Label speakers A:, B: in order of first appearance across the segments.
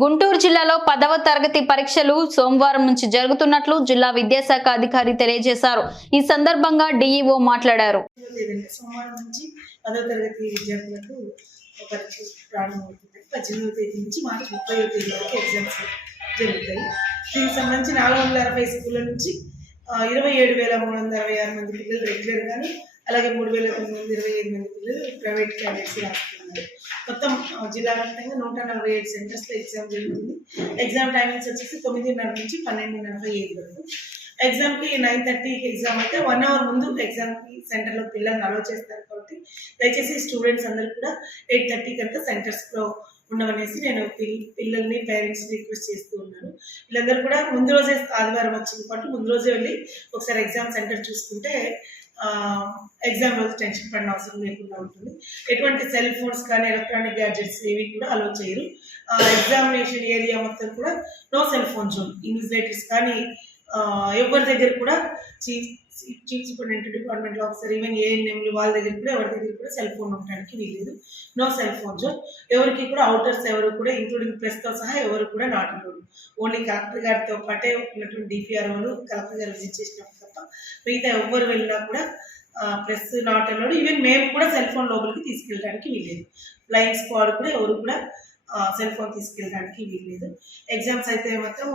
A: గుంటూరు జిల్లాలో పదవ తరగతి పరీక్షలు సోమవారం నుంచి జరుగుతున్నట్లు జిల్లా విద్యాశాఖ అధికారి తెలియజేశారు. ఈ సందర్భంగా డిఈఓ మాట్లాడారు.
B: సోమవారం నుంచి పదవ తరగతి విద్యార్థులకు పద్దెనిమిదవ తేదీ నుంచి మార్చి తేదీ వరకు ఎగ్జామ్స్ జరుగుతాయి. దీనికి సంబంధించి నాలుగు వందల అరవై స్కూళ్ళ నుంచి ఇరవై ఏడు వేల మూడు వందల అరవై ఆరు మంది పిల్లలు రెగ్యులర్ అలాగే మూడు వేల తొమ్మిది వందల ఇరవై ఐదు మంది పిల్లలు ప్రైవేట్ క్యాండిడేట్స్ రాస్తున్నారు మొత్తం జిల్లా వ్యాప్తంగా నూట నలభై ఏడు సెంటర్స్లో ఎగ్జామ్ జరుగుతుంది. ఎగ్జామ్ టైమింగ్స్ వచ్చేసి తొమ్మిదిన్నర నుంచి పన్నెండు నలభై ఐదు వరకు ఎగ్జామ్కి నైన్ థర్టీకి ఎగ్జామ్ అయితే వన్ అవర్ ముందు ఎగ్జామ్కి సెంటర్లో పిల్లల్ని అలో చేస్తారు కాబట్టి దయచేసి స్టూడెంట్స్ అందరూ కూడా ఎయిట్ థర్టీ అంతా సెంటర్స్లో ఉండమనేసి నేను పిల్- పిల్లల్ని పేరెంట్స్ రిక్వెస్ట్ చేస్తూ ఉన్నాను. వీళ్ళందరూ కూడా ముందు రోజే ఆదివారం వచ్చింది కాబట్టి ముందు రోజే వెళ్ళి ఒకసారి ఎగ్జామ్ సెంటర్ చూసుకుంటే ఎగ్జామ్ రోజు టెన్షన్ పడిన అవసరం లేకుండా ఉంటుంది. ఎటువంటి సెల్ ఫోన్స్ కానీ ఎలక్ట్రానిక్ గ్యాడ్జెట్స్ ఏవి కూడా అలో చేయరు. ఎగ్జామినేషన్ ఏరియా మొత్తం కూడా no cell phone zone invigilators కానీ ఎవరి దగ్గర కూడా chief chief superintendent department officer even ఏఎన్ఎంలు వాళ్ళ దగ్గర కూడా ఎవరి దగ్గర కూడా సెల్ ఫోన్ ఉండడానికి వీలేదు నో సెల్ ఫోన్ జోన్ ఎవరికి కూడా అవుటర్స్ ఎవరు కూడా ఇంక్లూడింగ్ ప్రెస్తో సహా ఎవరు కూడా నాట్ అలౌడ్ ఓన్లీ కలెక్టర్ గారితో పాటే ఉన్నటువంటి డిపిఆర్ఓలు కలెక్టర్ గారు విజిట్ చేసినప్పుడు తప్ప మిగతా ఎవరు వెళ్ళినా కూడా ప్రెస్ నాట్ అలౌడ్ ఈవెన్ మేము కూడా సెల్ ఫోన్ లోపలికి తీసుకెళ్ళడానికి వీలేదు ఫ్లయింగ్ స్క్వాడ్ కూడా ఎవరు కూడా సెల్ ఫోన్ తీసుకెళ్ళడానికి వీల్లేదు. ఎగ్జామ్స్ అయితే మాత్రం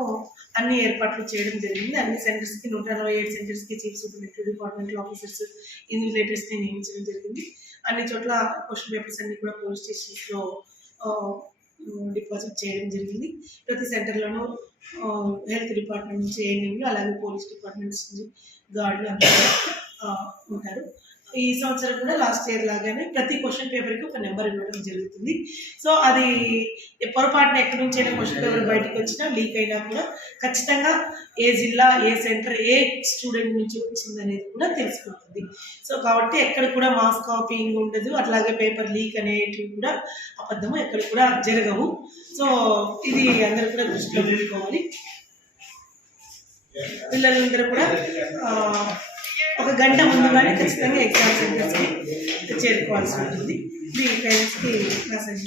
B: అన్ని ఏర్పాట్లు చేయడం జరిగింది. అన్ని సెంటర్స్కి నూట అరవై ఏడు సెంటర్స్కి చీఫ్ సూపరింటెండెంట్ డిపార్ట్మెంట్ ఆఫీసర్స్ ఇన్విజిలేటర్స్ని నియమించడం జరిగింది. అన్ని చోట్ల క్వశ్చన్ పేపర్స్ అన్ని కూడా పోలీస్ స్టేషన్స్లో డిపాజిట్ చేయడం జరిగింది. ప్రతి సెంటర్లోనూ హెల్త్ డిపార్ట్మెంట్ నుంచి ఏఎన్ఎంలు అలాగే పోలీస్ డిపార్ట్మెంట్స్ నుంచి గార్డులు అందరూ ఉంటారు. ఈ సంవత్సరం కూడా లాస్ట్ ఇయర్ లాగానే ప్రతి క్వశ్చన్ పేపర్కి ఒక నెంబర్ ఇవ్వడం జరుగుతుంది. సో అది పొరపాటున ఎక్కడి నుంచి అయినా క్వశ్చన్ పేపర్ బయటకు వచ్చినా లీక్ అయినా కూడా ఖచ్చితంగా ఏ జిల్లా ఏ సెంటర్ ఏ స్టూడెంట్ నుంచి వచ్చింది అనేది కూడా తెలిసిపోతుంది. సో కాబట్టి ఎక్కడ కూడా మాస్ కాపీయింగ్ ఉండదు. అట్లాగే పేపర్ లీక్ అనేటివి కూడా అబద్ధము ఎక్కడ కూడా జరగవు. సో ఇది అందరూ కూడా దృష్టిలో పెట్టుకోవాలి. పిల్లలందరూ కూడా గంట ముందుగానే ఖచ్చితంగా ఎగ్జామ్ సెంటర్స్కి చేరుకోవాల్సి ఉంటుంది. మీ పేరెంట్స్కి మెసేజ్